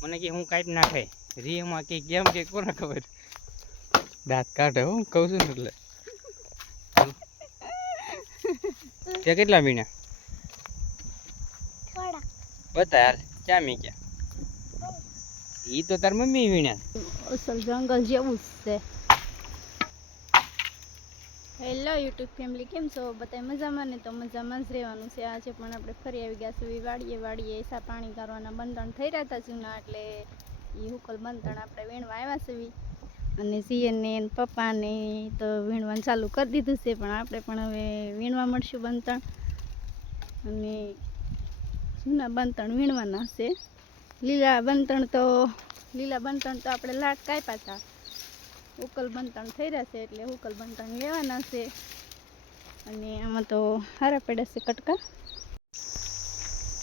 મને કે હું કાંઈ નાખે રી એમાં કે કેમ કે કોને ખબર દાંત કાઢે હું કહું છું ને એટલે તે કેટલા વીણા બતા હાલ ક્યાં મી ક્યાં ઈ તો તાર મમ્મી વીણા અસલ જંગલ જેવું જ છે. હેલો યુટ્યુબ ફેમિલી, કેમ છો બધા? મજામાં ને? તો મજામાં જ રહેવાનું છે. આજે પણ આપણે ફરી આવી ગયા છીએ વાડીએ એસા પાણી કરવાના બંધણ થઈ રહ્યા હતા જૂના, એટલે એ હુકલ બંધણ આપણે વીણવા આવ્યા છીએ. અને સીએનને પપ્પાને તો વીણવાનું ચાલુ કરી દીધું છે, પણ આપણે પણ હવે વીણવા મળશું બંધણ. અને જૂના બંધણ વીણવાના છે. લીલા બંધણ તો આપણે લાટ કાપ્યા હતા. ઉકલ બંધણ થઈ રહ્યા છે, એટલે ઉકલ બંધણ લેવાના છે. અને આમાં તો હારા પડ્યા છે કટકા.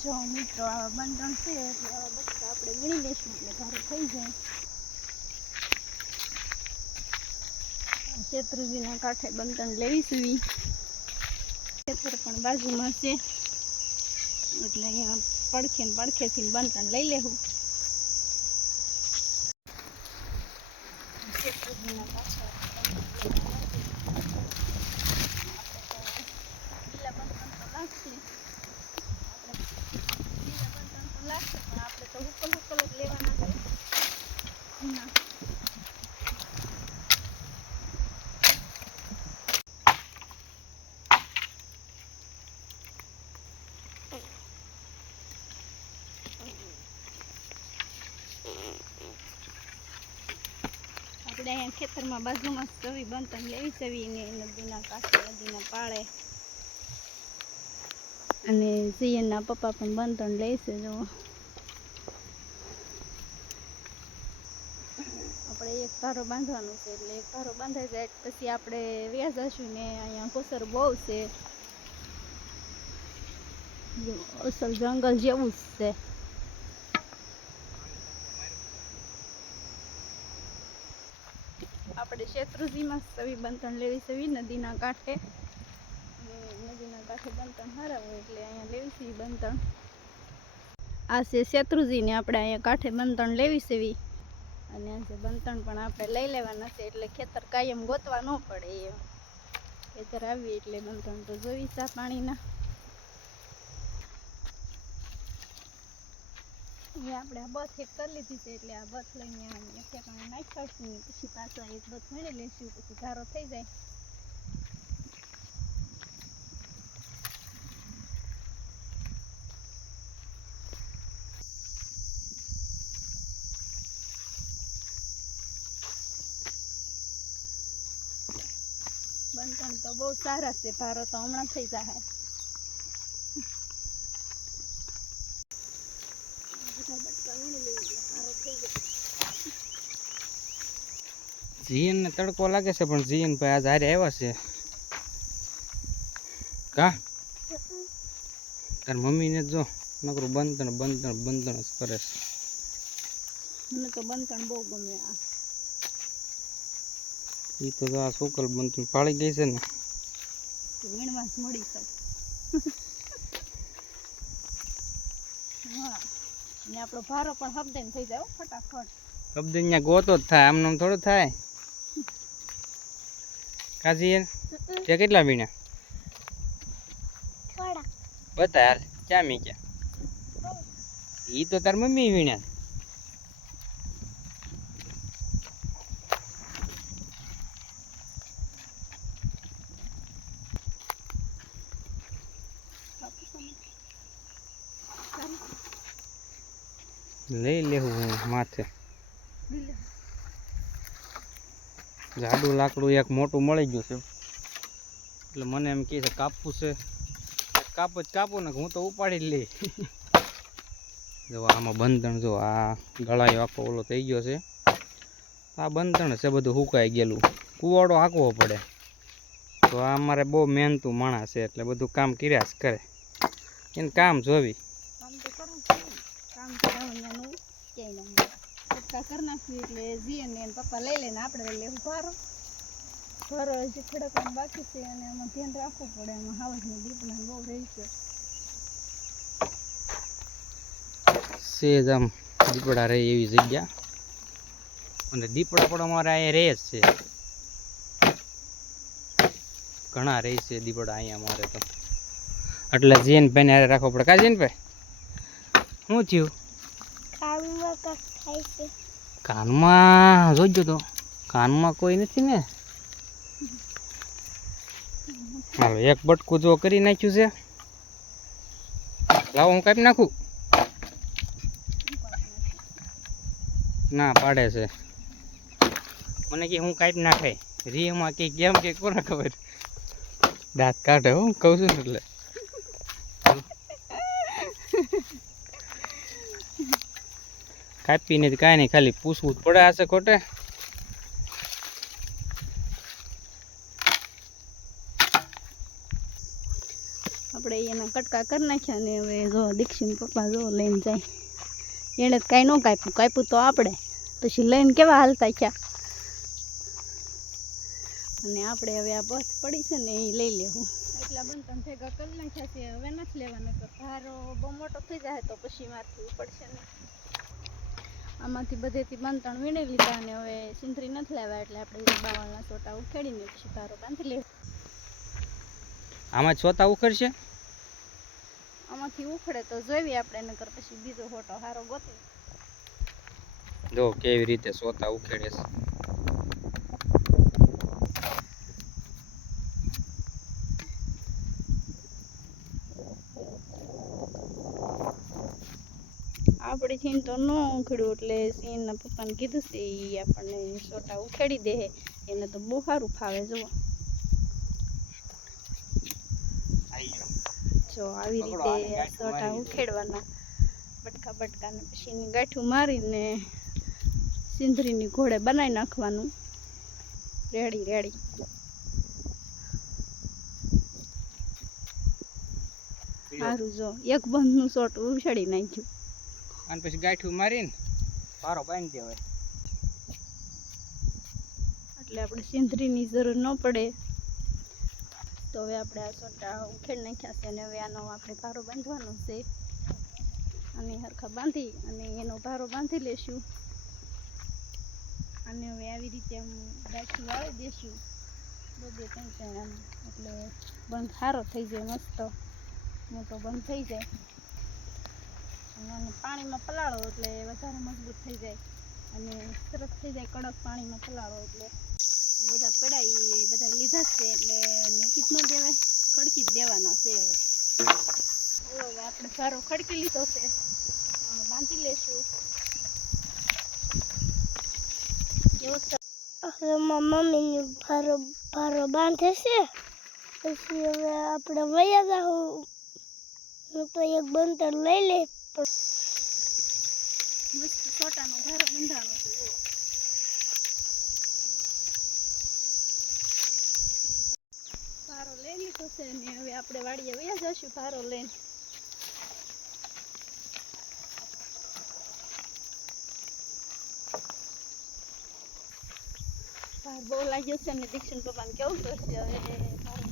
જો મિત્રો, આવા બંધણ છે એટલે આવા બચકા આપણે વીણી લઈશું એટલે ઘરે થઈ જાય. શેત્રુજીના કાંઠે બંધણ લેવીશું. ખેતર પણ બાજુમાં છે, એટલે અહીંયા પડખેથી બંધણ લઈ લેવું. શેત્રુજીના કાંઠે લાગશે, પણ આપણે તો હુકલ જ લેવાના છે. આપણે અહીંયા ખેતરમાં બાજુમાં સવી બંધણ લેવી સવી ને નદીના કાંઠે નદીના પાળે. અને સીએનના પપ્પા પણ બંધણ લેશે. જો આપણે એક ધારો બાંધવાનું છે, એટલે એક ધારો બાંધાઈ જાય પછી આપણે વ્યાજ જશું ને. અહીંયા કોસર બહુ છે, અસલ જંગલ જેવું જ છે. આપણે શેત્રુજીમાં સવી બંધણ લેવી સવી નદીના કાંઠે. નદીના કાંઠે બંધણ સારા હોય એટલે અહીંયા લેવી છે બંધણ. આ છે શેત્રુજીને આપણે અહીંયા કાંઠે બંધણ લેવી છે. અને આજે બંધણ પણ આપણે લઈ લેવાના છે, એટલે ખેતર કાયમ ગોતવા ન પડે એમ. ખેતર આવીએ એટલે બંધણ તો જોઈ ચા પાણીના. આપણે આ બથ એક કરી લીધી છે, એટલે આ બથ લઈને ઠેકાણે નાખીશું ને પછી પાછા એક બથ વીણી લઈશું, પછી ધારો થઈ જાય. બંધણ તો બહુ સારા છે, ભારો તો હમણાં થઈ જાય. જીએન ને તડકો લાગે છે, પણ જીએન ભાઈ આજ હારે આવ્યા છે. કા તાર મમ્મીને જો નકરું બંધણ જ કરે છે. મને તો બંધણ બહુ ગમે. એ તો આ સુકલ બંધણ ફાળી ગઈ છે ને, વીણવા જ મળી શકે. હા, ને આપણો ભારો પણ હબદેન થઈ જાય ફટાફટ. હબદેન અહીંયા ગોતો જ થાય, આમનું થોડું થાય. કાજી તે કેટલા વીણા બતા હાલ ક્યાં મી ક્યાં ઈ તો તાર મમ્મી વીણા. લઈ લેવું માથે. જાડું લાકડું એક મોટું મળી ગયું છે, એટલે મને એમ કહે છે કાપવું છે. કાપું ને હું તો ઉપાડી જ લઈ. જો આમાં બંધણ, જો આ ગળાયો આખો ઓલો થઈ ગયો છે. આ બંધણ છે બધું સુકાઈ ગયેલું, કુવાડો હાંકવો પડે. તો આ અમારે બહુ મહેનતું માણસ છે, એટલે બધું કામ કર્યા જ કરે. એને કામ જોવી. કામ કરાવવાનું ક્યાંય ના પપ્પા કરી નાખ્યું, એટલે જીએન ને પપ્પા લઈ લઈને આપણે લઈ લેવું ભારો. હજી ખડકવાનું બાકી છે, અને આમાં ધ્યાન રાખવું પડે. આમાં હાવજની દીપડા બહુ રહી છે. સેજ આમ દીપડા રહે એવી જગ્યા, અને દીપડા પણ અમારે અહીંયા રહે જ છે, ઘણા રહે છે દીપડા અહીંયા અમારે તો. એટલે જૈનભાઈને હારે રાખવો પડે. કા જૈનભાઈ શું થયું? કાનમાં જોઈજો તો, કાનમાં કોઈ નથી ને. હાલો એક બટકું જો કરી નાખ્યું છે. લાવો હું કાપી નાખું. ના પાડે છે મને કે હું કાપી નાખે. રીમાં કે કેમ કે કોને ખબર, દાંત કાઢે હું કહું છું ને એટલે. કાપી નથી કાંઈ નહીં, ખાલી પૂછવું જ પડે હશે ખોટે. આપણે એના કટકા કરી નાખ્યા ને હવે જો દીક્ષિત પપ્પા જો લઈને જાય. એણે તો કાંઈ ન કાપ્યું, કાપ્યું તો આપણે પછી લઈને કેવા હાલતા થયા. અને આપણે હવે આ બસ પડી છે ને એ લઈ લેવું. એટલા બંધન ભેગા કરી નાખ્યા છે, હવે નથી લેવાના. તો ભારો બહુ મોટો થઈ જાય તો પછી મારથી પડશે ને. આમાંથી બધેથી બંધણ વીણી લીધા અને હવે સિંદરી નથી લેવા, એટલે આપણે બાવળના સોટા ઉખેડીને પછી ભારો બાંધી લેવું. આમાં છોતા ઉખડશે, આમાંથી ઉખડે તો જોઈએ આપણે, નકર પછી બીજો ફોટો સારો ગોતી. જો કેવી રીતે છોતા ઉખેડે છે. આપણે થઈને તો ન ઉખેડ્યું, એટલે સિંહના પપ્પાને કીધું છે એ આપણને સોટા ઉખેડી દે. એને તો બહુ સારું ફાવે. જુઓ જો આવી રીતે સોટા ઉખેડવાના બટકા બટકાને પછી એની ગાંઠું મારીને સિંદરીની ઘોડે બનાવી નાખવાનું. Ready ready. સારું જો એક બંધનું સોટું ઉછાળી નાખ્યું અને પછી ગાંઠું મારીને ભારો બાંધી દેવાય, એટલે આપણે સિંદરીની જરૂર ન પડે. તો હવે આપણે આ સોટા ઉખેડ નાખ્યા છે અને હવે આનો આપણે ભારો બાંધવાનો છે. અને હરખા બાંધી અને એનો ભારો બાંધી લેશું. અને હવે આવી રીતે આમ ગાંઠું વાળી દેશું, બે ત્રણ ત્રણ આમ, એટલે બંધ સારો થઈ જાય, મસ્ત મોટો બંધ થઈ જાય. અને પાણીમાં પલાળો એટલે વધારે મજબૂત થઈ જાય અને સરસ થઈ જાય. કડક પાણીમાં પલાળો એટલે બધા પડાય એ બધા લીધા છે, એટલે મેકી જ ન દેવાય, ખડકી જ દેવાના છે. હવે આપણે ભારો ખડકી લીધો છે, બાંધી લેશું. કેવો મમ્મીને ભારો બાંધે છે, પછી હવે આપણે વયા જાઉં. હું તો એક બંતર લઈ લે. મસ્ત સોટાનો ભારો બંધાણો છે. ભારો લઈ લીધો છે ને હવે આપણે વાડીએ વયા જશું ભારો લઈને. ભાર બહુ લાગ્યો છે અને દીક્ષિત પપ્પાને કેવું કરશે હવે ભારો.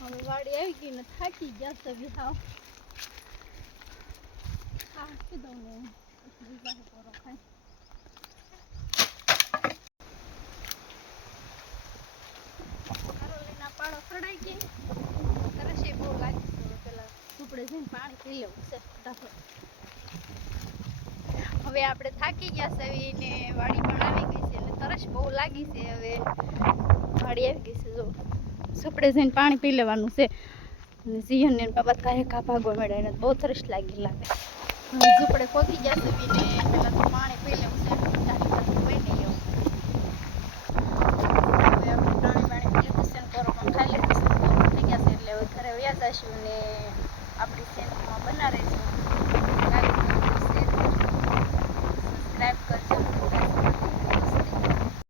હવે વાડી આવી ગઈ ને થાકી ગયા છે વિહાવ. આ કીધું ને બીજા પોરો ખાય. કારોલીના પાડો સડાઈ ગઈ, તરસે બહુ લાગી છે. પેલા ઝૂંપડે જઈને પાણી પી લેવું છે ફટાફટ. હવે આપણે થાકી ગયા છે ને વાડી પણ આવી ગઈ છે એટલે તરસ બહુ લાગી છે. હવે વાડી આવી ગઈ છે, જો ઝૂંપડે જઈને પાણી પી લેવાનું છે. અને જીહન ને બાબા કાંઈ કા ભાગવા મળે, એને બહુ તરસ લાગે. હવે ઝૂંપડે પહોંચી ગયા છે ને પેલા તો પાણી પી લેવું છે.